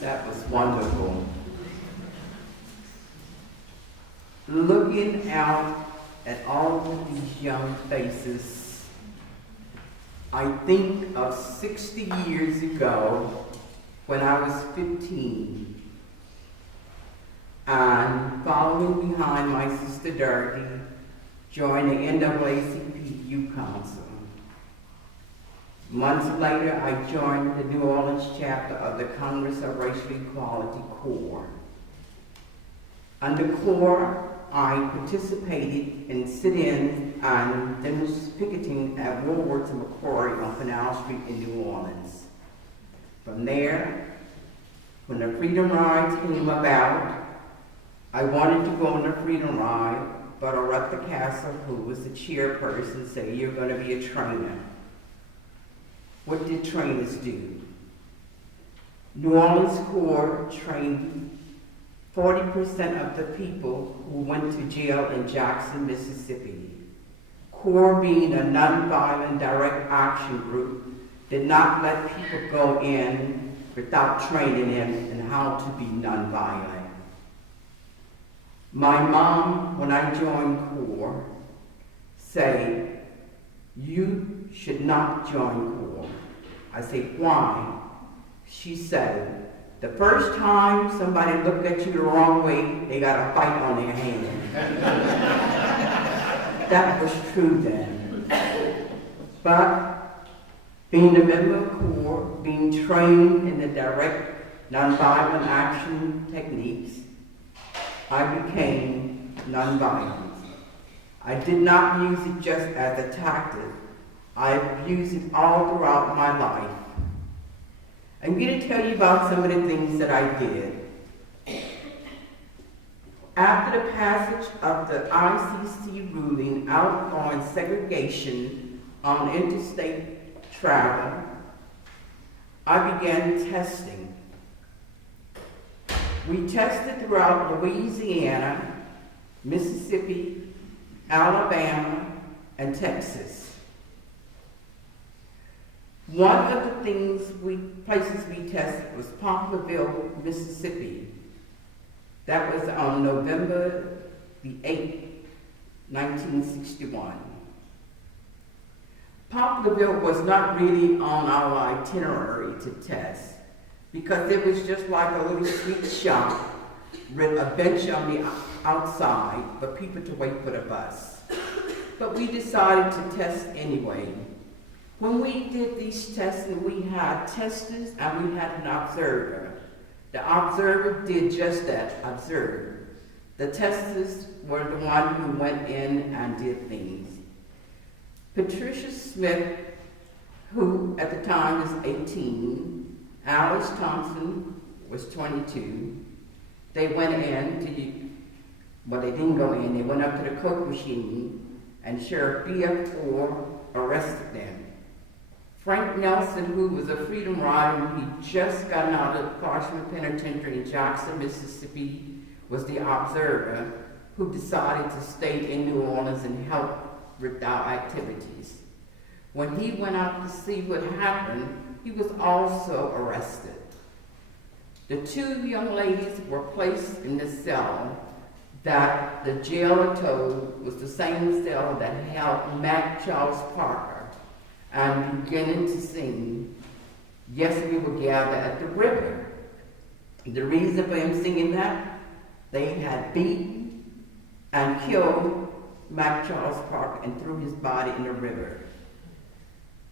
That was wonderful. Looking out at all of these young faces, I think of 60 years ago when I was 15 and following behind my sister Dodie, joined the NAACP Youth Council. Months later, I joined the New Orleans chapter of the Congress of Racial Equality Corps. Under Corps, I participated in sit-ins and picketing at Woolworths and McCrory on Canal Street in New Orleans. From there, when the Freedom Rides came about, I wanted to go on the Freedom Ride, but Aretha Castle, who was the chairperson, said, "You're going to be a trainer." What did trainers do? New Orleans Corps trained 40% of the people who went to jail in Jackson, Mississippi. Corps, being a nonviolent direct action group, did not let people go in without training them in how to be nonviolent. My mom, when I joined Corps, said, "You should not join Corps." I said, "Why?" She said, "The first time somebody looked at you the wrong way, they got a fight on their hands." That was true then. But being a member of Corps, being trained in the direct nonviolent action techniques, I became nonviolent. I did not use it just as a tactic. I've used it all throughout my life. I'm going to tell you about some of the things that I did. After the passage of the ICC ruling outlawing segregation on interstate travel, I began testing. We tested throughout Louisiana, Mississippi, Alabama, and Texas. One of the places we tested was Poplarville, Mississippi. That was on November the 8th, 1961. Poplarville was not really on our itinerary to test because it was just like a little sweet shop with a bench on the outside for people to wait for the bus. But we decided to test anyway. When we did these tests, we had testers and we had an observer. The observer did just that, observe. The testers were the ones who went in and did things. Patricia Smith, who at the time was 18, Alice Thompson was 22. They went in well, they didn't go in, they went up to the Coke machine and Sheriff BF4 arrested them. Frank Nelson, who was a Freedom Rider, he just gotten out of Parchment Penitentiary in Jackson, Mississippi, was the observer who decided to stay in New Orleans and help with our activities. When he went out to see what happened, he was also arrested. The two young ladies were placed in the cell that the jailer told was the same cell that held Mac Charles Parker, and beginning to sing, "Yes, we will gather at the river." The reason for him singing that, they had beaten and killed Mac Charles Parker and threw his body in the river.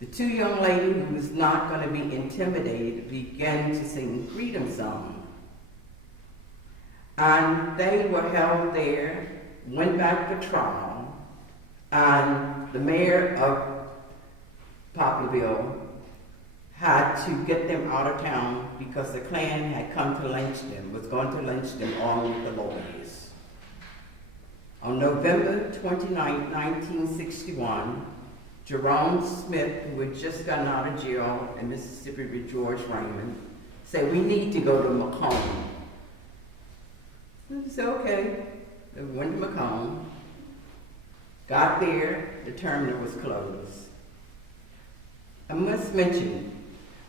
The two young ladies who was not going to be intimidated began to sing freedom song. And they were held there, went back for trial, and the mayor of Poplarville had to get them out of town because the Klan had come to lynch them, was going to lynch them along with the lawyers. On November 29, 1961, Jerome Smith, who had just gotten out of jail in Mississippi with George Raymond, said, "We need to go to Macomb." We said, okay. We went to Macomb, got there, the terminal was closed. I must mention,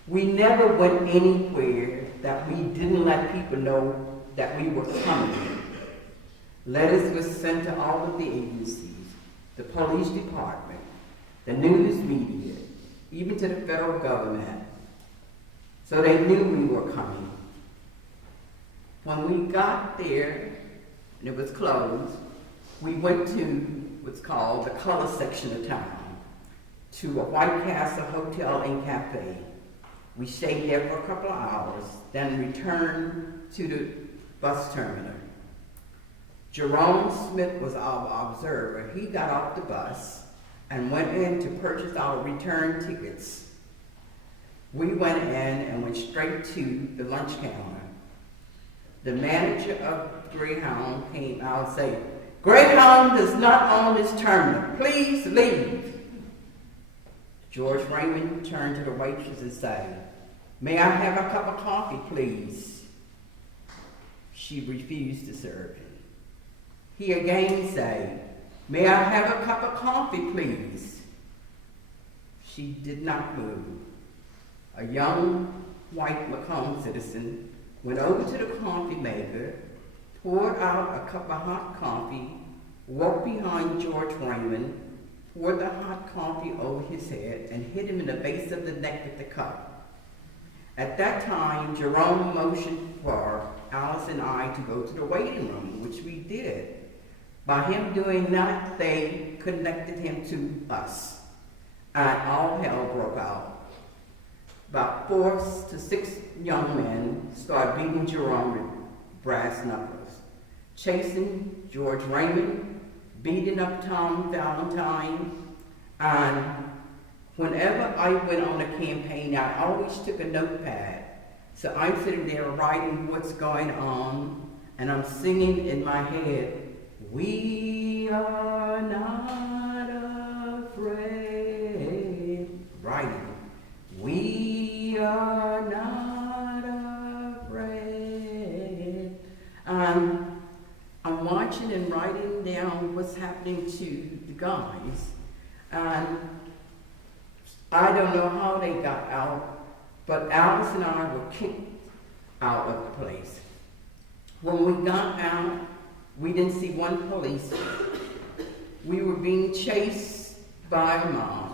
we never went anywhere that we didn't let people know that we were coming. Letters were sent to all of the agencies, the police department, the news media, even to the federal government, so they knew we were coming. When we got there, and it was closed, we went to what's called the color section of town, to a White Castle hotel and cafe. We stayed there for a couple of hours, then returned to the bus terminal. Jerome Smith was our observer. He got off the bus and went in to purchase our return tickets. We went in and went straight to the lunch counter. The manager of Greyhound came out and said, "Greyhound does not own this terminal. Please leave." George Raymond turned to the waitress and said, "May I have a cup of coffee, please?" She refused to serve him. He again said, "May I have a cup of coffee, please?" She did not move. A young white Macomb citizen went over to the coffee maker, poured out a cup of hot coffee, walked behind George Raymond, poured the hot coffee over his head, and hit him in the base of the neck with the cup. At that time, Jerome motioned for Alice and I to go to the waiting room, which we did. By him doing that, they connected him to us, and all hell broke out. About 4 to 6 young men started beating Jerome with brass knuckles, chasing George Raymond, beating up Tom Valentine, and whenever I went on a campaign, I always took a notepad. So I'm sitting there writing what's going on, and I'm singing in my head, "We are not afraid," writing, "We are not afraid." I'm watching and writing down what's happening to the guys, and I don't know how they got out, but Alice and I were kicked out of the place. When we got out, we didn't see one policeman. We were being chased by a mob.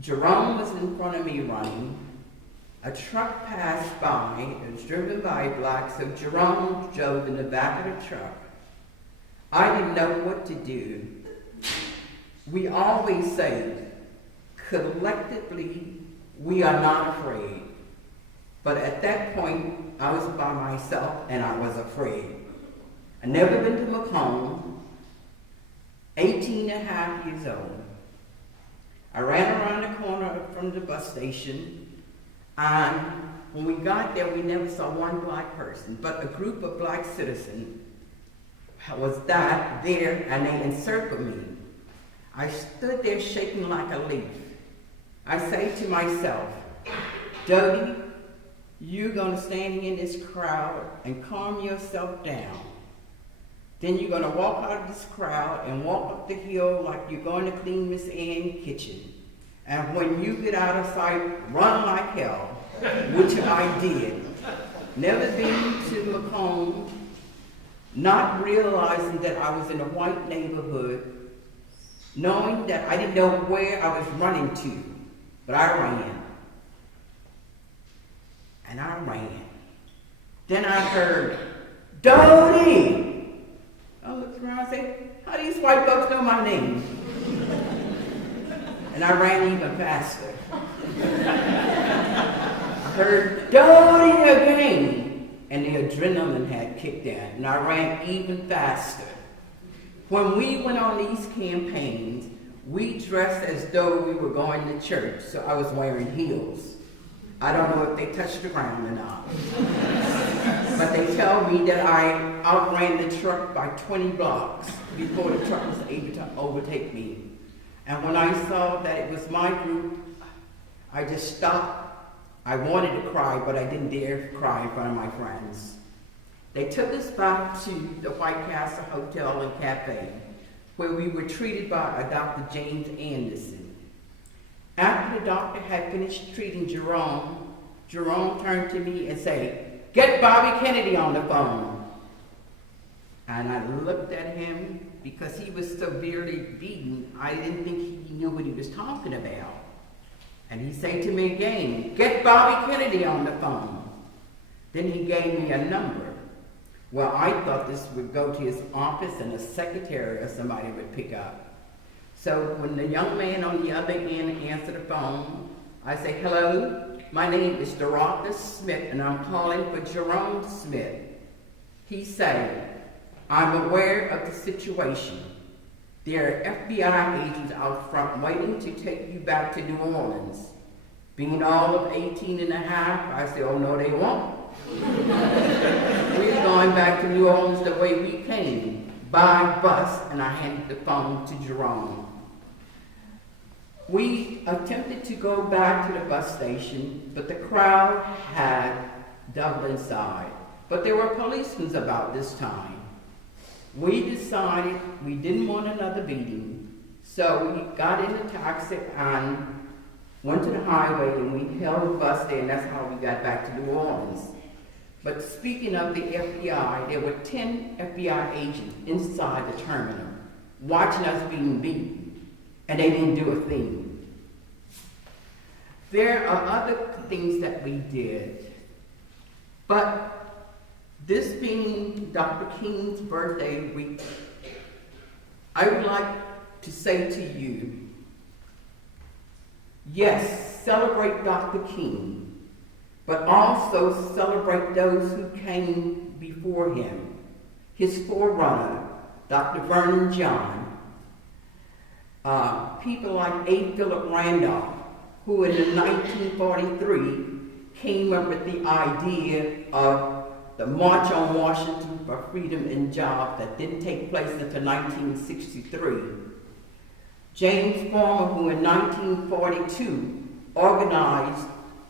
Jerome was in front of me running. A truck passed by. It was driven by a black, so Jerome drove in the back of the truck. I didn't know what to do. We always say, collectively, we are not afraid. But at that point, I was by myself and I was afraid. I'd never been to Macomb, 18 and a half years old. I ran around the corner from the bus station, and when we got there, we never saw one black person, but a group of black citizens was there, and they encircled me. I stood there shaking like a leaf. I say to myself, "Dodie, you're going to stand in this crowd and calm yourself down. Then you're going to walk out of this crowd and walk up the hill like you're going to clean Miss Ann's kitchen. And when you get out of sight, run like hell," which I did. Never been to Macomb, not realizing that I was in a white neighborhood, knowing that I didn't know where I was running to, but I ran. And I ran. Then I heard, "Dodie!" I looked around and said, "How do these white folks know my name?" And I ran even faster. I heard, "Dodie!" again, and the adrenaline had kicked in, and I ran even faster. When we went on these campaigns, we dressed as though we were going to church, so I was wearing heels. I don't know if they touched the ground or not. But they tell me that I outran the truck by 20 blocks before the truck was able to overtake me. And when I saw that it was my group, I just stopped. I wanted to cry, but I didn't dare cry in front of my friends. They took us back to the White Castle Hotel and Cafe, where we were treated by a Dr. James Anderson. After the doctor had finished treating Jerome, Jerome turned to me and said, "Get Bobby Kennedy on the phone." And I looked at him because he was severely beaten. I didn't think he knew what he was talking about. And he said to me again, "Get Bobby Kennedy on the phone." Then he gave me a number. Well, I thought this would go to his office and a secretary or somebody would pick up. So when the young man on the other end answered the phone, I say, "Hello, my name is Dorothy Smith and I'm calling for Jerome Smith." He said, "I'm aware of the situation. There are FBI agents out front waiting to take you back to New Orleans." Being all of 18 and a half, I said, "Oh no, they won't. We're going back to New Orleans the way we came, by bus," and I handed the phone to Jerome. We attempted to go back to the bus station, but the crowd had doubled inside. But there were policemen about this time. We decided we didn't want another beating, so we got in a taxi and went to the highway and we held the bus there, and that's how we got back to New Orleans. But speaking of the FBI, there were 10 FBI agents inside the terminal watching us being beaten, and they didn't do a thing. There are other things that we did, but this being Dr. King's birthday week, I would like to say to you, yes, celebrate Dr. King, but also celebrate those who came before him. His forerunner, Dr. Vernon John, people like A. Philip Randolph, who in 1943 came up with the idea of the March on Washington for Freedom and Jobs that didn't take place until 1963. James Farmer, who in 1942 organized,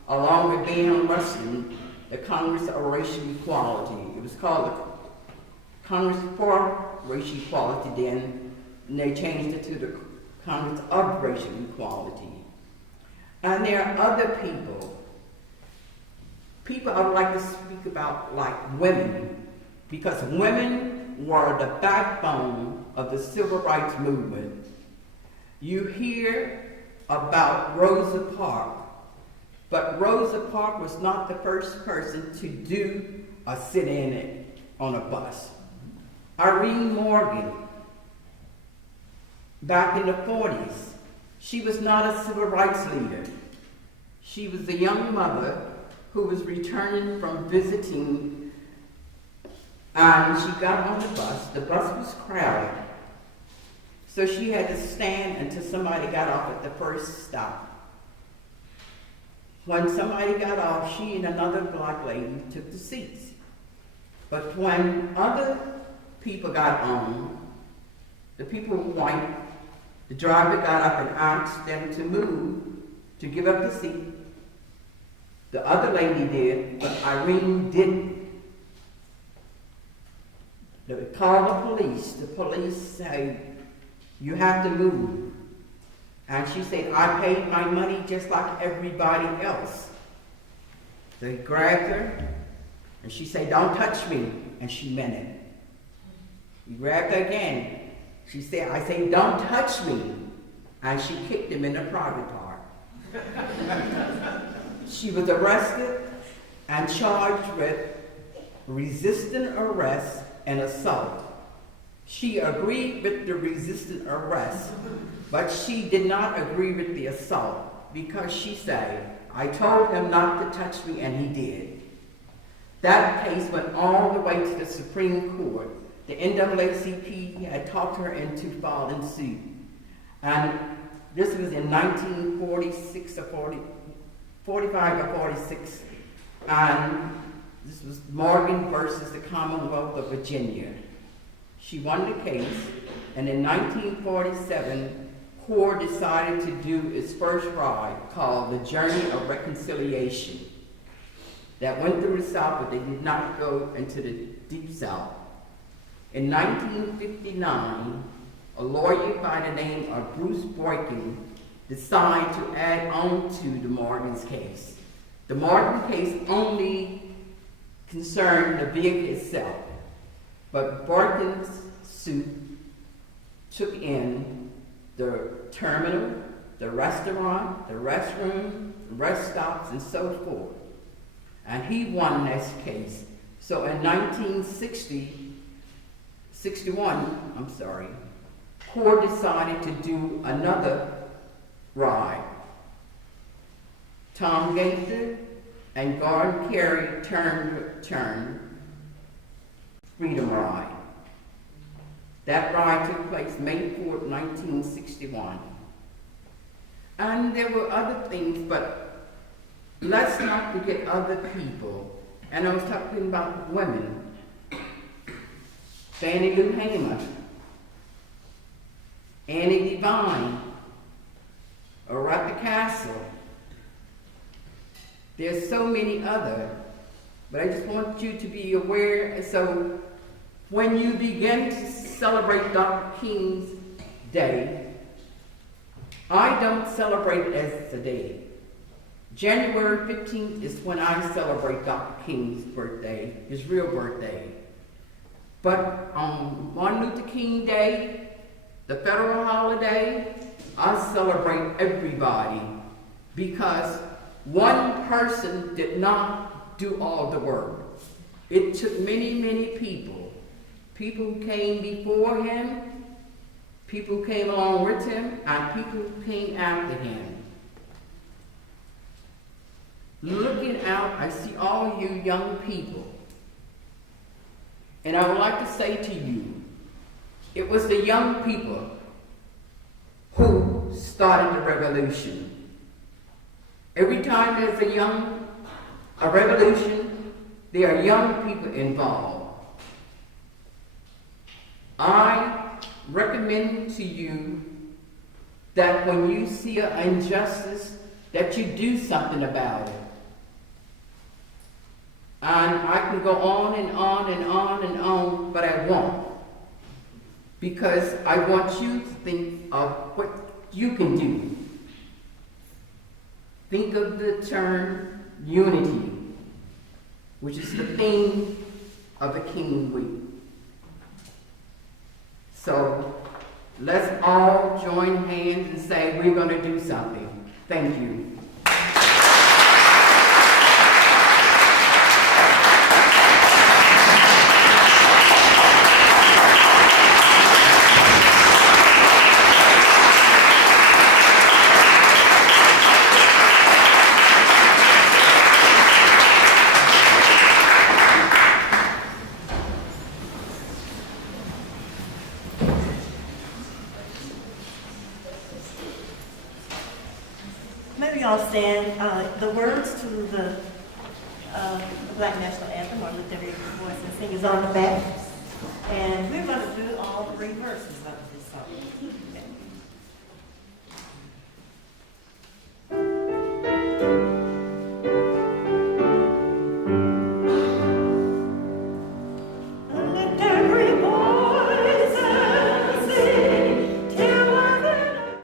along with Van Ruskin, the Congress of Racial Equality. It was called the Congress for Racial Equality then, and they changed it to the Congress of Racial Equality. And there are other people I would like to speak about, like women, because women were the backbone of the civil rights movement. You hear about Rosa Parks, but Rosa Parks was not the first person to do a sit-in on a bus. Irene Morgan, back in the 40s, she was not a civil rights leader. She was a young mother who was returning from visiting, and she got on the bus. The bus was crowded, so she had to stand until somebody got off at the first stop. When somebody got off, she and another black lady took the seats. But when other people got on, the people were white, the driver got up and asked them to move, to give up the seat. The other lady did, but Irene didn't. They would call the police. The police said, "You have to move." And she said, "I paid my money just like everybody else." They grabbed her, and she said, "Don't touch me," and she meant it. He grabbed her again. She said, "I say, don't touch me," and she kicked him in the private part. She was arrested and charged with resisting arrest and assault. She agreed with the resisting arrest, but she did not agree with the assault because she said, "I told him not to touch me, and he did." That case went all the way to the Supreme Court. The NAACP had talked her into filing suit. And this was in 1946 or 45 or 46. And this was Morgan versus the Commonwealth of Virginia. She won the case, and in 1947, CORE decided to do its first ride called the Journey of Reconciliation that went through the South, but they did not go into the Deep South. In 1959, a lawyer by the name of Bruce Boykin decided to add on to the Morgan's case. The Martin case only concerned the vehicle itself, but Barton's suit took in the terminal, the restaurant, the restroom, rest stops, and so forth. And he won this case. So in 1961, Court decided to do another ride. Tom Gaither and Gordon Carey turned Freedom Ride. That ride took place May 4th, 1961. And there were other things, but let's not forget other people. And I was talking about women. Fannie Lou Hamer, Annie Devine, Aretha Castle. There's so many other, but I just want you to be aware. So when you begin to celebrate Dr. King's Day, I don't celebrate it as a day. January 15th is when I celebrate Dr. King's birthday, his real birthday. But on Martin Luther King Day, the federal holiday, I celebrate everybody because one person did not do all the work. It took many, many people. People who came before him, people who came along with him, and people who came after him. Looking out, I see all you young people. And I would like to say to you, it was the young people who started the revolution. Every time there's a revolution, there are young people involved. I recommend to you that when you see an injustice, that you do something about it. And I can go on and on and on and on, but I won't. Because I want you to think of what you can do. Think of the term unity, which is the theme of the King Week. So let's all join hands and say we're going to do something. Thank you. Maybe y'all stand. The words to the Black National Anthem are Lift Every Voice and Sing is on the back. And we're going to do all three verses of this song.